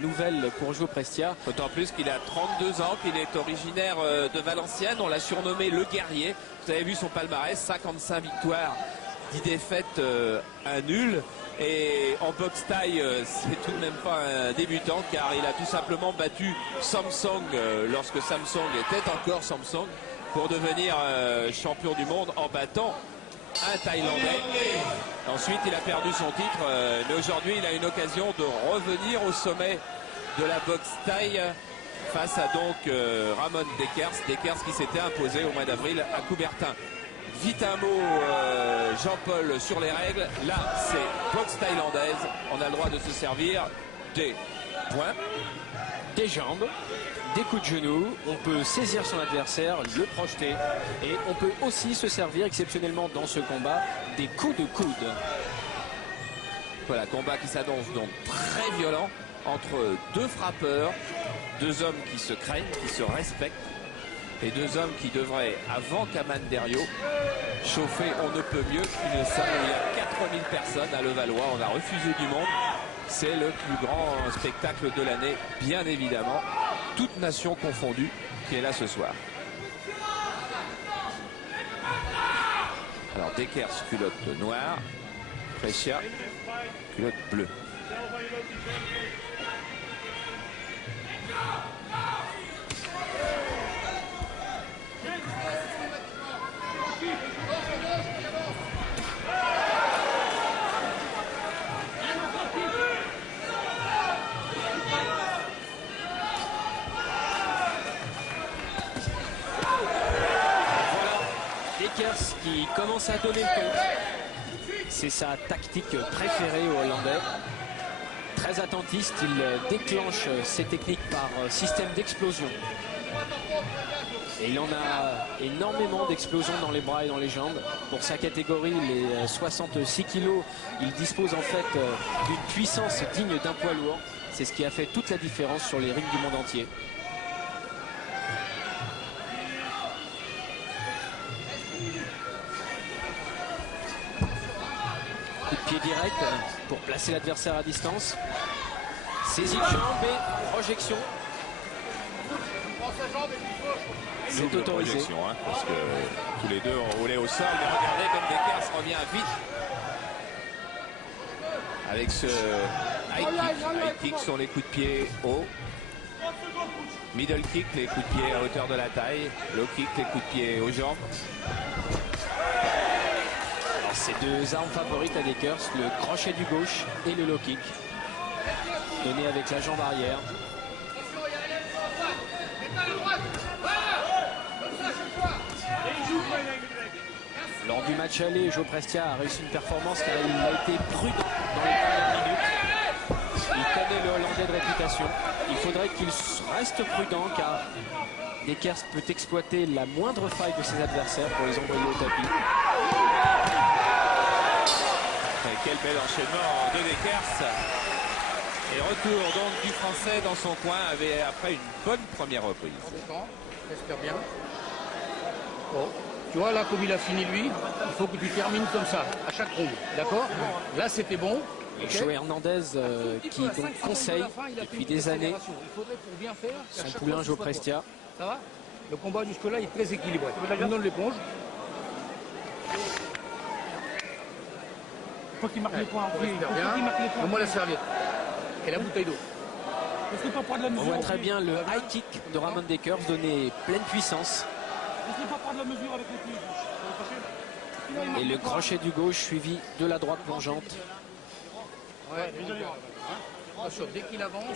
Nouvelle pour Joe Prestia. D'autant plus qu'il a 32 ans, qu'il est originaire de Valenciennes. On l'a surnommé le guerrier. Vous avez vu son palmarès, 55 victoires, 10 défaites, un nul. Et en boxe taille, c'est tout de même pas un débutant, car il a tout simplement battu Samsung lorsque Samsung était encore Samsung, pour devenir champion du monde en battant un Thaïlandais. Ensuite, il a perdu son titre, mais aujourd'hui, il a une occasion de revenir au sommet de la boxe thaï face à donc Ramon Dekers. Dekers qui s'était imposé au mois d'avril à Coubertin. Vite un mot, Jean-Paul, sur les règles. Là, c'est boxe thaïlandaise. On a le droit de se servir des poings, des jambes, des coups de genoux. On peut saisir son adversaire, le projeter, et on peut aussi se servir exceptionnellement dans ce combat des coups de coude. Voilà, combat qui s'annonce donc très violent entre deux frappeurs, deux hommes qui se craignent, qui se respectent, et deux hommes qui devraient, avant qu'Aman Derio, chauffer on ne peut mieux qu'une salle où il y a 4000 personnes à Levallois. On a refusé du monde. C'est le plus grand spectacle de l'année, bien évidemment, toute nation confondue, qui est là ce soir. Alors Dekers, culotte noire, Prestia, culotte bleue. Dekers qui commence à donner le ton. C'est sa tactique préférée aux Hollandais. Très attentiste, il déclenche ses techniques par système d'explosion. Et il en a énormément d'explosions dans les bras et dans les jambes. Pour sa catégorie, les 66 kilos, il dispose en fait d'une puissance digne d'un poids lourd. C'est ce qui a fait toute la différence sur les rings du monde entier. Coup de pied direct pour placer l'adversaire à distance. Saisie de jambe et projection. C'est autorisé. Hein, parce que tous les deux ont roulé au sol. Mais regardez comme Dekers revient vite. Avec ce high kick. High kick sont les coups de pied hauts. Middle kick, les coups de pied à hauteur de la taille. Low kick, les coups de pied aux jambes. Ces deux armes favorites à Dekers, le crochet du gauche et le low kick. Donné avec la jambe arrière. Lors du match aller, Joe Prestia a réussi une performance car il a été prudent dans les premières minutes. Il connaît le Hollandais de réputation. Il faudrait qu'il reste prudent car Dekers peut exploiter la moindre faille de ses adversaires pour les envoyer au tapis. Et quel bel enchaînement de Dekers. Et retour donc du Français dans son coin après une bonne première reprise. J'espère bien. Bon. Tu vois, là, comme il a fini lui, il faut que tu termines comme ça, à chaque round. D'accord? Là, c'était bon. Okay. Joe Hernandez qui donc conseille depuis des années son poulain Joe Prestia. Ça va? Le combat jusque-là est très équilibré. Je me donne l'éponge. Faut qu'il marque les points. Donne-moi la serviette. Et la bouteille d'eau. On voit très bien le high kick de Ramon Dekers donner pleine puissance. Et le crochet du gauche suivi de la droite plongeante.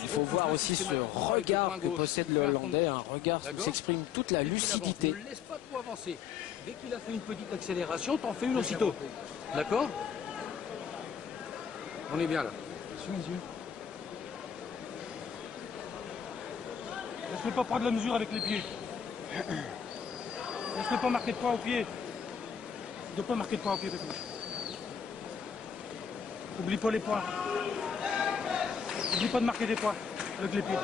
Il faut voir aussi ce regard que possède le Hollandais, un regard où s'exprime toute la lucidité. Ne laisse pas trop avancer. Dès qu'il a fait une petite accélération, t'en fais une aussitôt. D'accord? On est bien là. Sur les yeux. Laisse-le pas prendre la mesure avec les pieds. Laisse-le pas marquer de poids au pied. Il ne doit pas marquer de poids au pied. N'oublie pas les poids. N'oublie pas de marquer des poids avec les pieds.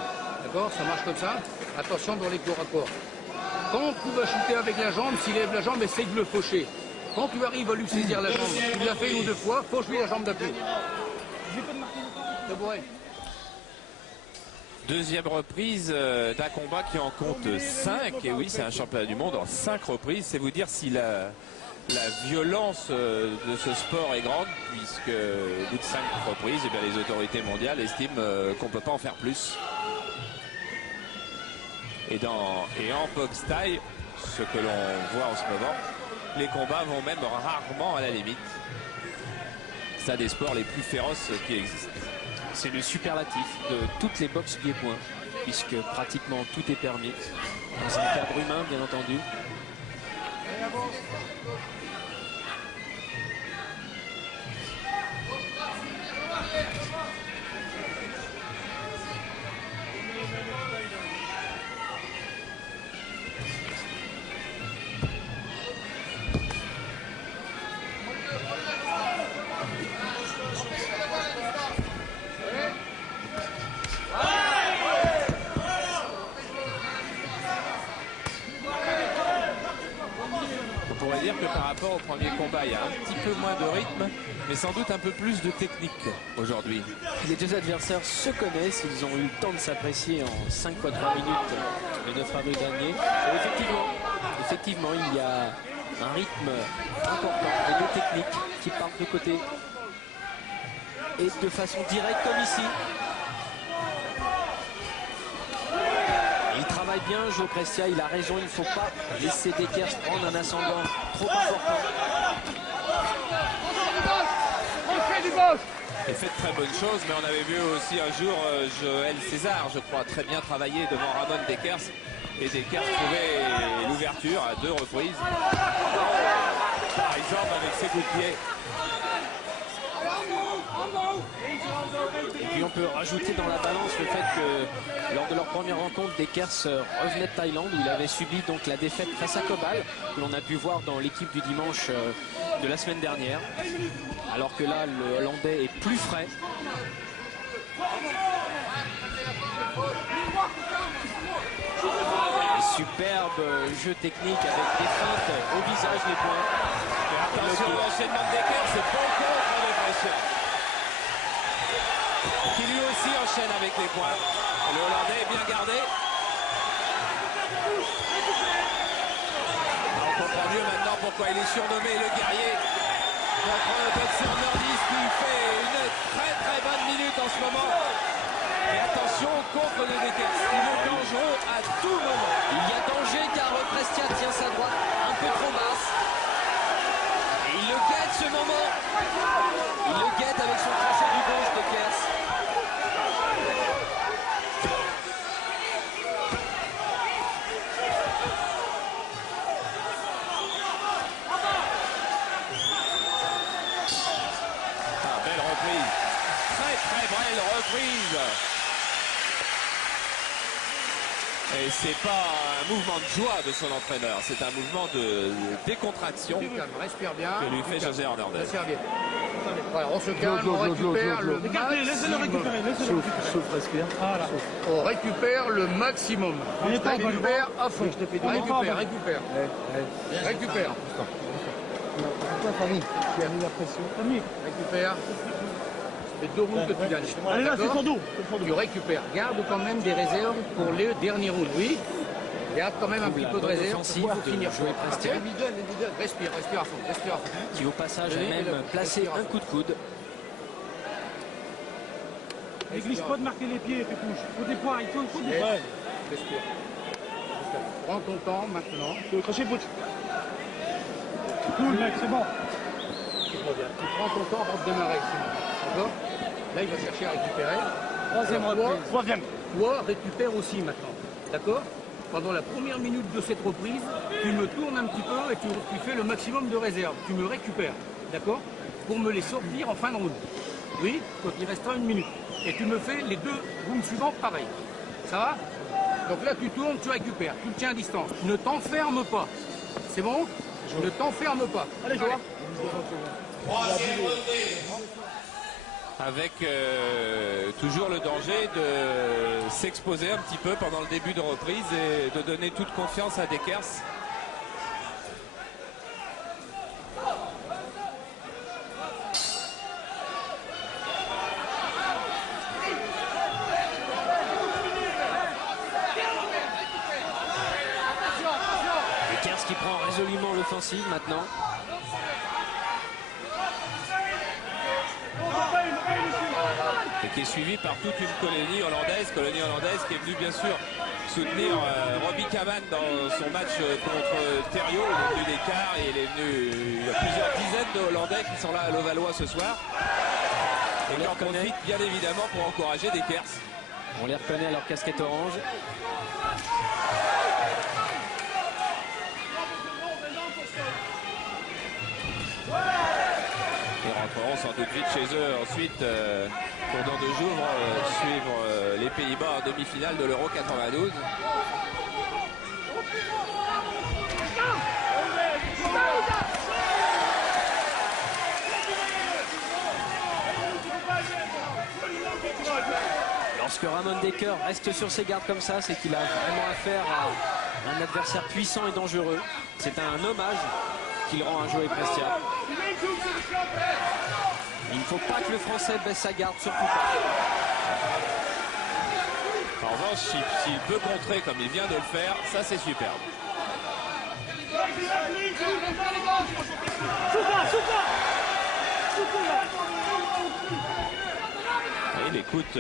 D'accord, ça marche comme ça. Attention dans les corps à corps. Quand tu vas shooter avec la jambe, s'il lève la jambe, essaye de le faucher. Quand tu arrives à lui saisir la jambe, tu l'as fait une ou deux fois, fauche-lui la jambe d'appui. C'est bourré. Deuxième reprise d'un combat qui en compte 5. Et oui, c'est un championnat du monde en 5 reprises. C'est vous dire si la violence de ce sport est grande, puisque au bout de 5 reprises, eh bien, les autorités mondiales estiment qu'on ne peut pas en faire plus. Et en boxe taille, ce que l'on voit en ce moment, les combats vont même rarement à la limite. C'est un des sports les plus féroces qui existent. C'est le superlatif de toutes les boxes pieds-points, puisque pratiquement tout est permis. Dans un cadre humain, bien entendu. On pourrait dire que par rapport au premier combat, il y a un petit peu moins de rythme, mais sans doute un peu plus de technique aujourd'hui. Les deux adversaires se connaissent, ils ont eu le temps de s'apprécier en 5 fois 3 minutes le 9 avril dernier. Et effectivement, il y a un rythme important et deux techniques qui partent de côté et de façon directe comme ici. Il travaille bien, Joe Prestia, il a raison, il ne faut pas laisser Dekers prendre un ascendant trop important. Il fait de très bonnes choses, mais on avait vu aussi un jour Joël César, je crois, très bien travailler devant Ramon Dekers. Et Dekers trouvait l'ouverture à 2 reprises. Par exemple, avec ses coups de pied. Et puis on peut rajouter dans la balance le fait que lors de leur première rencontre, Dekers revenait de Thaïlande où il avait subi donc la défaite face à Kobal, que l'on a pu voir dans l'équipe du dimanche de la semaine dernière. Alors que là, le Hollandais est plus frais. Superbe jeu technique avec des feintes au visage, les points. Et attention, l'enchaînement de Dekers, c'est bon contre les pressions. Qui lui aussi enchaîne avec les points. Le Hollandais est bien gardé. On comprend mieux maintenant pourquoi il est surnommé le guerrier. Contre le boxeur nordiste qui fait une très bonne minute en ce moment. Et attention contre le Dekers, il est dangereux à tout moment. Il y a danger car Prestia tient sa droite un peu trop basse. Et il le guette ce moment. Il le guette avec son crochet du gauche, Dekers. Belle reprise. Très belle reprise. Et c'est pas un mouvement de joie de son entraîneur, c'est un mouvement de décontraction Respire bien. que lui fait José Hernandez. Respire bien. Voilà, on se calme, on récupère le Laissez-le récupérer, laissez-le récupérer. Voilà. On récupère le maximum. On est pas Récupère à fond. On est pas Récupère. Récupère. Pourquoi Fanny tu as mis la pression? Récupère. C'est 2 rounds que tu gagnes. Allez là, c'est D'accord son dos. Tu récupères. Garde quand même des réserves pour les derniers rounds. Oui. Garde quand même un petit peu de réserve offensive pour de finir. Joël Prestia. Respire à fond. Respire à fond. Qui au passage a même placé un coup de coude. Néglige pas de marquer les pieds, Pépouche. Il faut des points, il faut des points. Respire. Prends ton temps maintenant. Tu veux cracher le bout. Cool, mec, c'est bon. Tu prends ton temps avant de démarrer. D'accord? Là, il va chercher à récupérer. Troisième. Toi, récupère aussi maintenant. D'accord? Pendant la première minute de cette reprise, tu me tournes un petit peu et tu fais le maximum de réserve. Tu me récupères. D'accord? Pour me les sortir en fin de round. Oui? Quand il restera 1 minute. Et tu me fais les 2 rounds suivants pareil. Ça va? Donc là, tu tournes, tu récupères. Tu le tiens à distance. Ne t'enferme pas. C'est bon? Ne t'enferme pas. Allez, Joël. Avec toujours le danger de s'exposer un petit peu pendant le début de reprise et de donner toute confiance à Dekers. l'offensive maintenant. Et qui est suivi par toute une colonie hollandaise qui est venue bien sûr soutenir Robbie Kaman dans son match contre Thériault. Il est venu des quarts et il y a plusieurs dizaines de Hollandais qui sont là à Levallois ce soir. Et qui en profitent bien évidemment pour encourager des Kers. On les reconnaît à leur casquette orange. Ils rentreront sans doute vite chez eux ensuite pour dans 2 jours suivre les Pays-Bas en demi-finale de l'Euro 92. Lorsque Ramon Dekker reste sur ses gardes comme ça, c'est qu'il a vraiment affaire à un adversaire puissant et dangereux. C'est un hommage qu'il rend à Joey Prestia. Il ne faut pas que le Français baisse sa garde, surtout pas. En revanche, s'il peut contrer comme il vient de le faire, ça c'est superbe. Et il écoute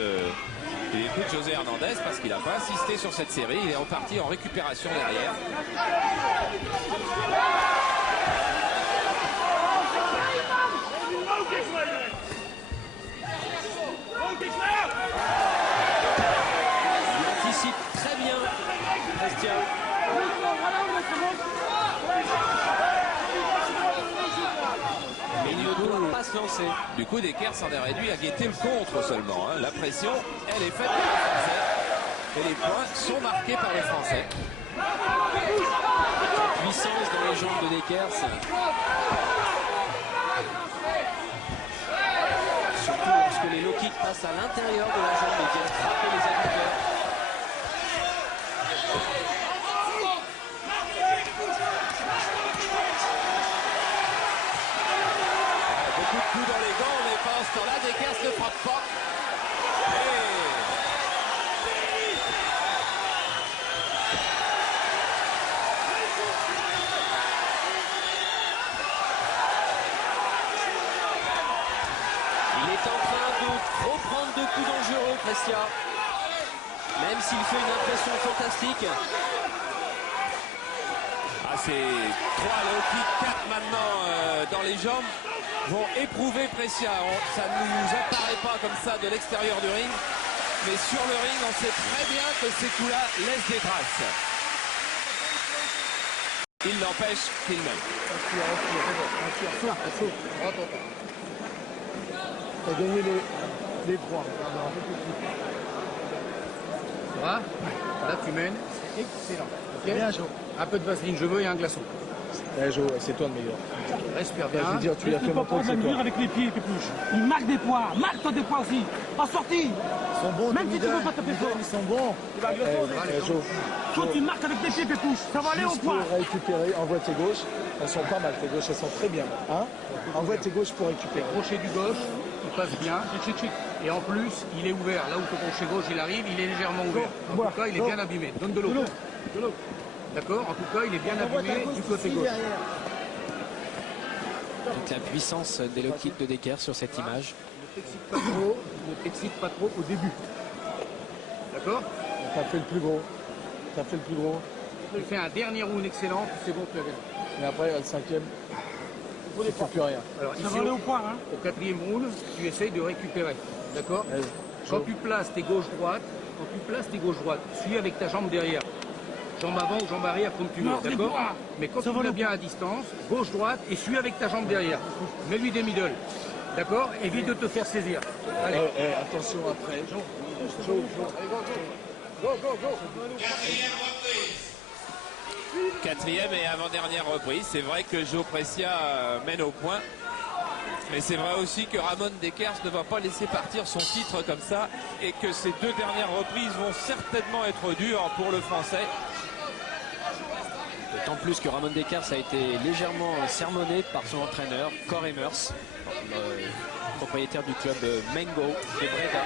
José Hernandez parce qu'il n'a pas insisté sur cette série. Il est reparti en récupération derrière. Il anticipe très bien Prestia. Mais il ne doit pas se lancer. Du coup, Dekker s'en est réduit à guetter le contre seulement. La pression, elle est faite par les Français. Et les points sont marqués par les Français. Puissance dans les jambes de Dekker. Surtout lorsque les low kicks passent à l'intérieur de la jambe et viennent frapper les adducteurs. Beaucoup de coups dans les gants, mais pendant ce temps-là, Dekker ne frappe pas. Il est en train de trop prendre de coups dangereux, Prestia. Même s'il fait une impression fantastique. Ah, c'est 3 low kicks, 4 maintenant dans les jambes vont éprouver Prestia. Ça ne nous apparaît pas comme ça de l'extérieur du ring. Mais sur le ring, on sait très bien que ces coups-là laissent des traces. Il l'empêche qu'il mène. T'as gagné les 3. Tu vois? Là, tu mènes. Excellent. Ok. Bien, Jo. Un peu de vaseline, je veux, et un glaçon. Jo, c'est toi le meilleur. Respire Je veux bien. dire, tu lui as Tu fait peux montrer pas que c'est même toi. avec les pieds, Pépouche. Il marque des points. Marque-toi des points aussi. En sortie. Ils sont bons, Même tes si tu veux middle. pas taper fort. Ils sont bons. Jo, Quand tu marques avec tes pieds, Pépouche, ça va aller au juste point. pour récupérer, envoie tes gauches. Elles sont pas mal, tes gauches, elles sont très bien. Hein, envoie tes gauches pour récupérer. Crochet du gauche, il passe bien. Et en plus, il est ouvert. Là où ton crochet gauche il arrive, il est légèrement ouvert. En tout cas, il est bien abîmé. Donne de l'eau. D'accord? En tout cas, il est bien abîmé du côté gauche. Toute la puissance des low kicks de Dekker sur cette image. Ne t'excite pas trop au début. D'accord? T'as fait le plus gros. T'as fait le plus gros. Tu fais un dernier round excellent, c'est bon, tu as gagné. Mais après, le 5e, il ne fait plus rien. Alors Ça ici, va aller au point. Hein. au 4e round, tu essayes de récupérer. D'accord? Quand tu places tes gauches-droites, suis avec ta jambe derrière. Jambe avant ou jambe arrière comme tu veux, Non, c'est d'accord? quoi? Mais quand Ça tu va l'as le bien à distance, gauche-droite et suis avec ta jambe derrière. Mets-lui des middle. D'accord? Évite de te faire saisir. Allez. Attention après. Jo. Quatrième et avant-dernière reprise. C'est vrai que Joe Prestia mène au point. Mais c'est vrai aussi que Ramon Dekker ne va pas laisser partir son titre comme ça. Et que ces 2 dernières reprises vont certainement être dures pour le Français. D'autant plus que Ramon Dekker a été légèrement sermonné par son entraîneur, Cor Emers, le propriétaire du club Mengo de Breda.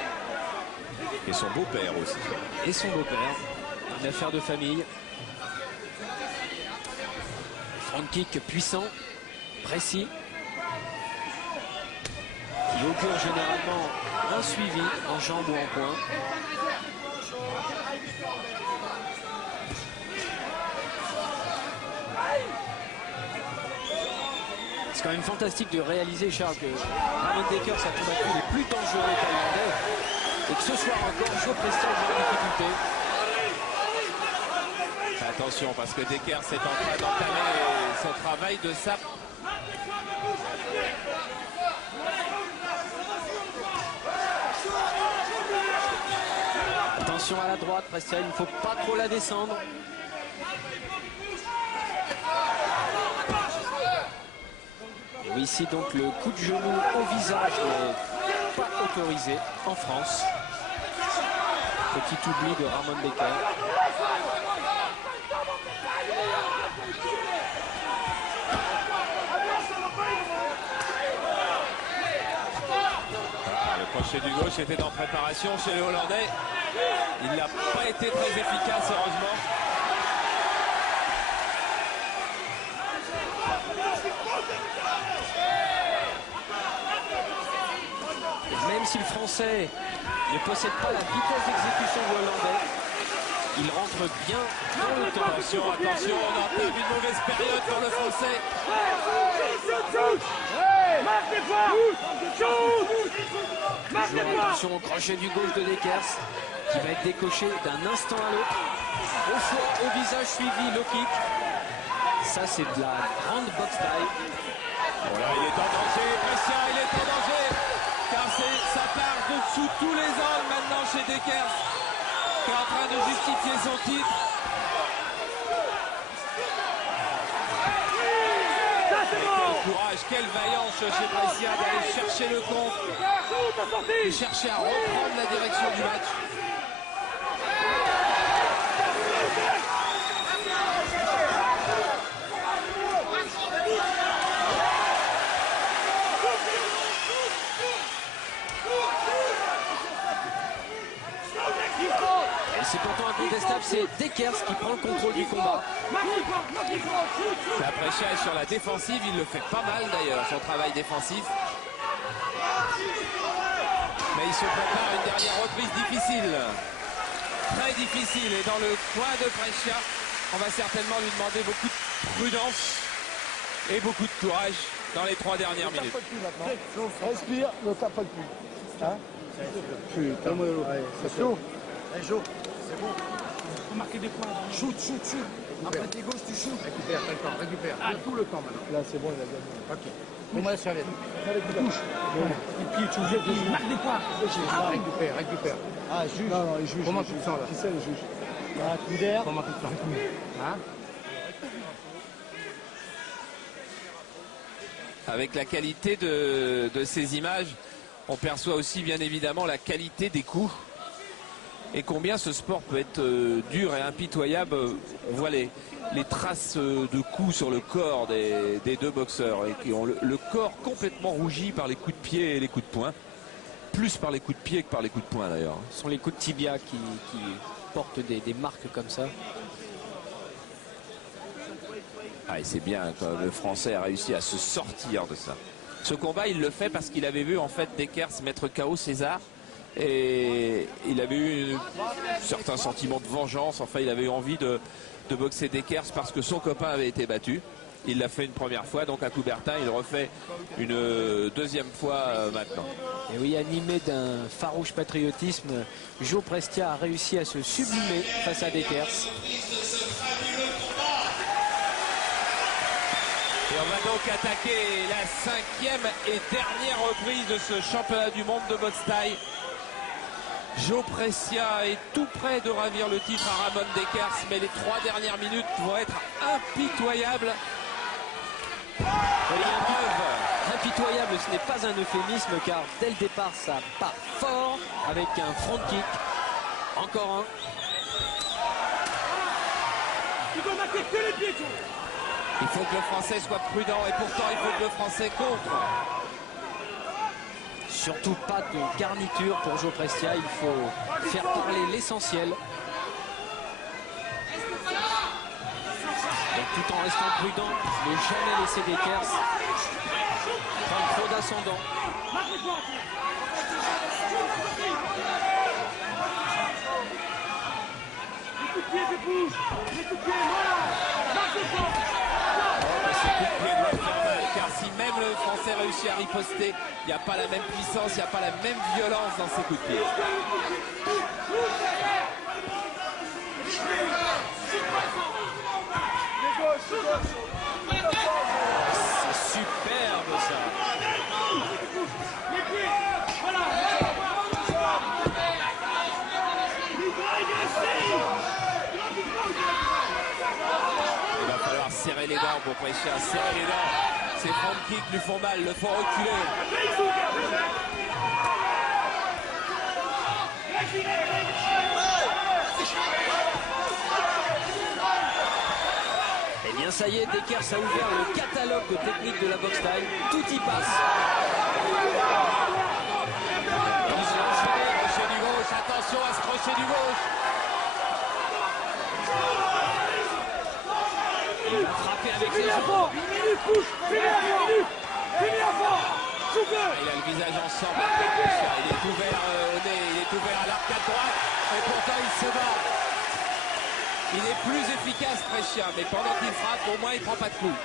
Et son beau-père aussi. Et son beau-père. Une affaire de famille. Front kick puissant, précis, qui augure généralement un suivi en jambe ou en poing. C'est quand même fantastique de réaliser, Charles, que Ramon Dekers a combattu les plus dangereux thaïlandais et que ce soir encore, Joe Prestia est en difficulté. Attention, parce que Dekers est en train d'entamer son travail de sape. Attention à la droite, Prestia, il ne faut pas trop la descendre. Et oui, ici donc le coup de genou au visage n'est pas autorisé en France. Petit oubli de Ramon Dekers. Le crochet du gauche était en préparation chez les Hollandais. Il n'a pas été très efficace, heureusement. Même si le Français ne possède pas la vitesse d'exécution du Hollandais, il rentre bien dans le temps. Attention, attention, on entame une mauvaise période pour le Français. Toujours attention au crochet du gauche de Dekers, qui va être décoché d'un instant à l'autre. Au foie, au visage suivi, low kick. Ça, c'est de la grande boxe taille. Voilà, il est en danger, Prestia, il est en danger. Car ça part de dessous tous les angles maintenant chez Dekers, qui est en train de justifier son titre. Quel courage, quelle vaillance chez Prestia d'aller chercher le compte et chercher à reprendre la direction du match. C'est pourtant incontestable, c'est Dekers qui prend le contrôle du combat. La Prestia est sur la défensive, il le fait pas mal d'ailleurs, son travail défensif. Mais il se prépare une dernière reprise difficile. Très difficile. Et dans le coin de Prestia, on va certainement lui demander beaucoup de prudence et beaucoup de courage dans les 3 dernières minutes. Respire, ne tape pas le cul. Hein? Putain, c'est chaud. C'est bon. Faut marquer des points. Shoot. Après tes gauches, tu shoots. Récupère, t'as le temps, récupère. Tu as tout le temps maintenant. Là, c'est bon, il a gagné. Ok. Mets-moi la serviette. Touche. Et puis tu joues. Marque des points. Récupère. Ah, juge. Non, il juge. Comment tu le sens là? Qui c'est le juge? Un coup d'air. Comment tu le sens? Hein? Avec la qualité de ces images, on perçoit aussi bien évidemment la qualité des coups. Et combien ce sport peut être dur et impitoyable. On voit les traces de coups sur le corps des deux boxeurs et qui ont le corps complètement rougi par les coups de pied et les coups de poing. Plus par les coups de pied que par les coups de poing d'ailleurs. Ce sont les coups de tibia qui portent des marques comme ça. Ah, et c'est bien quand le Français a réussi à se sortir de ça. Ce combat, il le fait parce qu'il avait vu en fait Dekers mettre KO César. Et il avait eu certains sentiments de vengeance. Enfin, il avait eu envie de boxer Dekers parce que son copain avait été battu. Il l'a fait une première fois, donc à Coubertin, il refait une deuxième fois maintenant. Et oui, animé d'un farouche patriotisme, Joe Prestia a réussi à se sublimer face à Dekers. Et on va donc attaquer la 5e et dernière reprise de ce championnat du monde de boxe thaï. Joe Prestia est tout près de ravir le titre à Ramon Dekers, mais les 3 dernières minutes vont être impitoyables. Impitoyable, ce n'est pas un euphémisme car dès le départ ça part fort avec un front kick. Encore un. Tu dois marquer que les pieds, toi. Il faut que le Français soit prudent et pourtant il faut que le Français contre. Surtout pas de garniture pour Joe Prestia, il faut faire parler l'essentiel. tout en restant prudent, ne jamais laisser Dekers prendre trop d'ascendant. Car si même le Français réussit à riposter, il n'y a pas la même puissance, il n'y a pas la même violence dans ses coups de pied. C'est superbe ça. Il va falloir serrer les dents pour Brescia, serrer les dents. Ces front kicks lui font mal, le font reculer. Eh bien ça y est, Dekers a ouvert le catalogue de techniques de la boxe taille. Tout y passe. Crochet du gauche, attention à ce crochet du gauche. Il va frapper avec les jambes. Il a le visage en sang. Il est ouvert au nez, il est ouvert à l'arcade droite. Et pourtant il se bat. Il est plus efficace, Brescia, mais pendant qu'il frappe, au moins il ne prend pas de coups.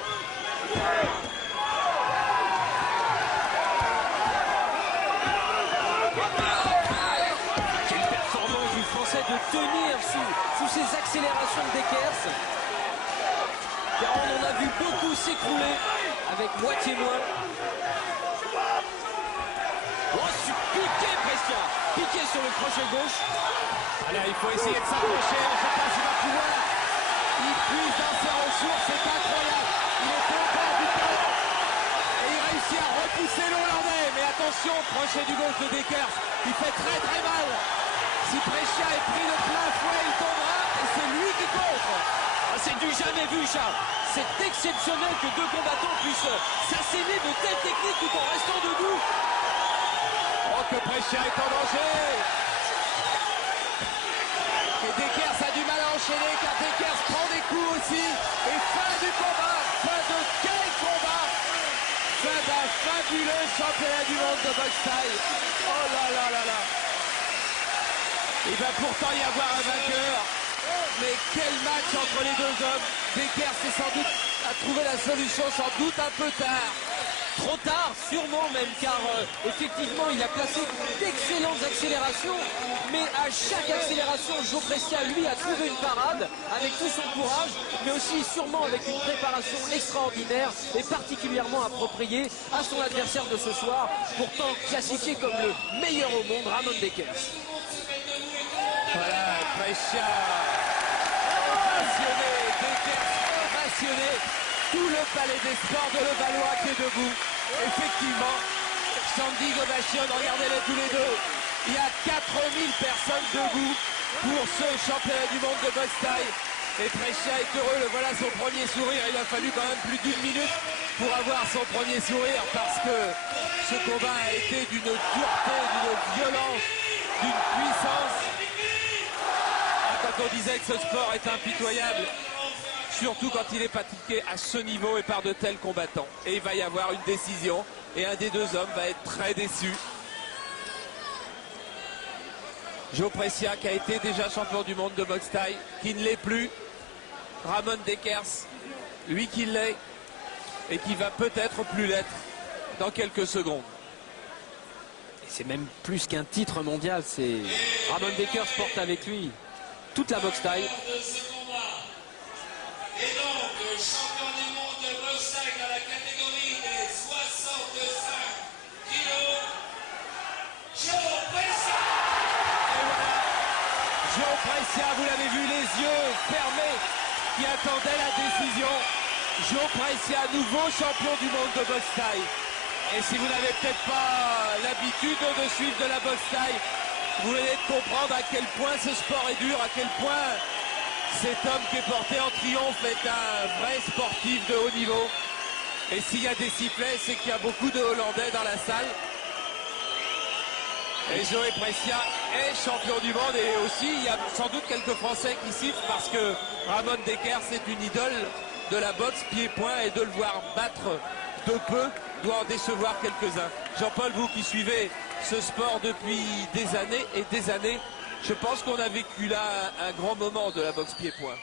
Quelle performance du Français de tenir sous ces accélérations de Dekers. Car on en a vu beaucoup s'écrouler avec moitié moins. Oh, piqué Brescia, piqué sur le crochet gauche. Alors il faut essayer de s'approcher, on ne sait pas s'il va pouvoir. Il puise dans ses ressources, c'est incroyable. Il est au bord du talent. Et il réussit à repousser l'Hollandais. Mais attention, crochet du gauche de Dekers. Il fait très très mal. Si Brescia est pris de plein fouet, il tombera et c'est lui qui contre. Ah, c'est du jamais vu, Charles. C'est exceptionnel que deux combattants puissent s'assaimer de telles techniques tout en restant debout. Oh, que Brescia est en danger. Et Dekers a du mal à enchaîner car Dekers prend des coups aussi. Et fin du combat. Fin de quel combat. Fin d'un fabuleux championnat du monde de boxe taille. Oh là là là là. Il va pourtant y avoir un vainqueur. Mais quel match entre les deux hommes. Dekers a trouvé la solution sans doute un peu tard. Trop tard, sûrement même, car effectivement, il a placé d'excellentes accélérations. Mais à chaque accélération, Joe Brescia, lui, a trouvé une parade avec tout son courage, mais aussi sûrement avec une préparation extraordinaire et particulièrement appropriée à son adversaire de ce soir, pourtant classifié comme le meilleur au monde, Ramon Dekers. Voilà, Brescia passionné, Dekers passionné. Tout le palais des sports de Levallois qui est debout. Effectivement, Sandy Gobachian, regardez-les tous les deux. Il y a 4000 personnes debout pour ce championnat du monde de boxe taille. Et Brescia est heureux, le voilà son premier sourire. Il a fallu quand même plus d'1 minute pour avoir son premier sourire parce que ce combat a été d'une dureté, d'une violence, d'une puissance. Quand on disait que ce sport est impitoyable, surtout quand il est pratiqué à ce niveau et par de tels combattants. Et il va y avoir une décision et un des deux hommes va être très déçu. Joe Brescia qui a été déjà champion du monde de boxe taille, qui ne l'est plus. Ramon Dekers, lui qui l'est et qui va peut-être plus l'être dans quelques secondes. Et c'est même plus qu'un titre mondial, c'est Ramon Dekers porte avec lui toute la boxe taille. Et donc, champion du monde de boxe taille dans la catégorie des 65 kilos, Joe Brescia. Et voilà, Joe Brescia, vous l'avez vu, les yeux fermés, qui attendaient la décision. Joe Brescia, nouveau champion du monde de boxe taille. Et si vous n'avez peut-être pas l'habitude de suivre de la boxe taille, vous venez de comprendre à quel point ce sport est dur, à quel point cet homme qui est porté en triomphe est un vrai sportif de haut niveau. Et s'il y a des sifflets, c'est qu'il y a beaucoup de Hollandais dans la salle. Et Joe Brescia est champion du monde et aussi il y a sans doute quelques Français qui sifflent parce que Ramon Dekers est une idole de la boxe pied-point, et de le voir battre de peu doit en décevoir quelques-uns. Jean-Paul, vous qui suivez ce sport depuis des années et des années, je pense qu'on a vécu là un grand moment de la boxe pied-point.